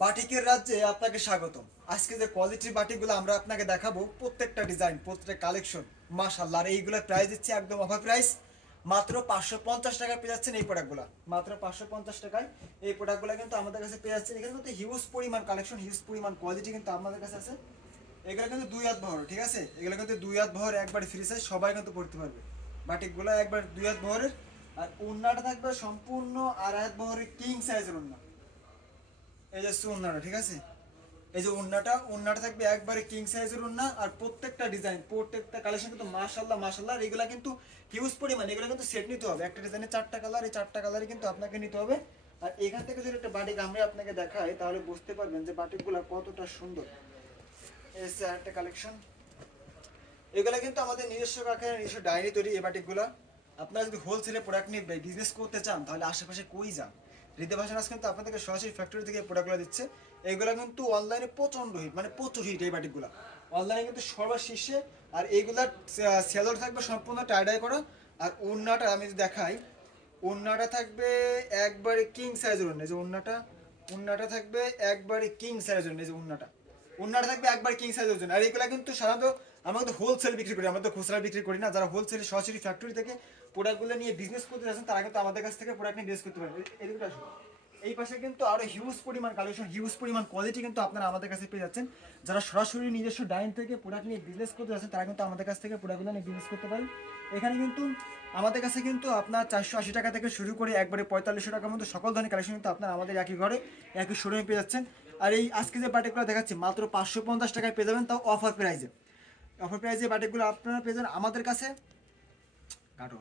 বাটিকের রাজ্যে আপনাকে স্বাগতম। আজকে যে কোয়ালিটির বাটিকগুলো আমরা আপনাকে দেখাবো, প্রত্যেকটা ডিজাইন, প্রত্যেকটা কালেকশন মাশাআল্লাহ। আর এইগুলোর প্রাইস দিচ্ছি একদম অফার প্রাইস, মাত্র 550 টাকায় পেয়ে যাচ্ছেন এই প্রোডাক্টগুলো। মাত্র 550 টাকায় এই প্রোডাক্টগুলো কিন্তু আমাদের কাছে পেয়ে যাচ্ছেন। এখানে কিন্তু হিউজ পরিমাণ কালেকশন, হিউজ পরিমাণ কোয়ালিটি কিন্তু আমাদের কাছে আছে। এগুলো কিন্তু 2 হাত বহর, ঠিক আছে? এগুলো কিন্তু 2 হাত বহর, একবারে ফ্রি সাইজ, সবাই কিন্তু পড়তে পারবে বাটিকগুলো, একবার 2 হাত বহরের। আর ওড়নাটা থাকবে সম্পূর্ণ 2.5 হাত বহরের কিং সাইজের ওড়না। এই যে ওড়নাটা, ঠিক আছে? এই যে ওড়নাটা থাকবে একবারে কিং সাইজের ওড়না। আর প্রত্যেকটা ডিজাইন, প্রত্যেকটা কালেকশন কিন্তু মাশাআল্লাহ মাশাআল্লাহ। আর এগুলা কিন্তু হিউজ পরিমাণ, এগুলো কিন্তু সেট নিতে হবে। একটা ডিজাইনে 4টা কালার, এই 4টা কালারই কিন্তু আপনাকে নিতে হবে। আর এখান থেকে যদি একটা বাটিক আমরা আপনাকে দেখাই, তাহলে বুঝতে পারবেন যে বাটিকগুলো কতটা সুন্দর। এই যে একটা কালেকশন, এগুলা কিন্তু আমাদের নিজস্ব কারখানায়, নিজস্ব ডায়েরি তৈরি এই বাটিকগুলা। আপনারা যদি হোলসেলে প্রোডাক্ট নিয়ে বিজনেস করতে চান, তাহলে আশেপাশে কই যান? হৃদয় ভাষণ আজ কিন্তু আপনাদেরকে সরাসরি ফ্যাক্টরি থেকে প্রোডাক্টগুলো দিচ্ছে। এইগুলা কিন্তু অনলাইনে প্রচন্ড হিট, মানে প্রচুর হিট এই বাটিকগুলা, অনলাইনে কিন্তু সর্বশীর্ষে। আর এইগুলার সেলর থাকবে সম্পূর্ণ টাইডাই করা। আর ওড়নাটা আমি যদি দেখাই, ওড়নাটা থাকবে একবারে কিং সাইজের ওড়না। যে ওড়নাটা থাকবে একবারে কিং সাইজের ওড়না। যে ওড়নাটা থাকবে একবার কিং সাইজের জন্য। আর এগুলা কিন্তু সাধারণত আমরা কিন্তু হোলসেল বিক্রি করি, আমরা তো খুচরা বিক্রি করি না। যারা হোলসেলে সরাসরি ফ্যাক্টরি থেকে প্রোডাক্টগুলো নিয়ে বিজনেস করতে যাচ্ছেন, তারা কিন্তু আমাদের কাছ থেকে প্রোডাক্ট নিয়ে বিজনেস করতে পারেন। এদিকে আসুন। এই পাশে কিন্তু আরো হিউজ পরিমাণ কালেকশন, হিউজ পরিমাণ কোয়ালিটি কিন্তু আপনারা আমাদের কাছে পেয়ে যাচ্ছেন। যারা সরাসরি নিজস্ব ডাইন থেকে প্রোডাক্ট নিয়ে বিজনেস করতে যাচ্ছেন, তারা কিন্তু আমাদের কাছ থেকে প্রোডাক্টগুলো নিয়ে বিজনেস করতে পারেন। এখানে কিন্তু আমাদের কাছে কিন্তু আপনার 480 টাকা থেকে শুরু করে একবারে 4500 টাকার মধ্যে সকল ধরনের কালেকশন কিন্তু আপনারা আমাদের একই ঘরে, একই শোরুমে পেয়ে যাচ্ছেন। আর এই আজকে যে বাটিকগুলো দেখাচ্ছি, মাত্র 550 টাকায় পেয়ে যাবেন, তাও অফার প্রাইজে। অফার প্রাইজে বাটিকগুলো আপনারা পেয়ে যাবেন আমাদের কাছে। কাটো।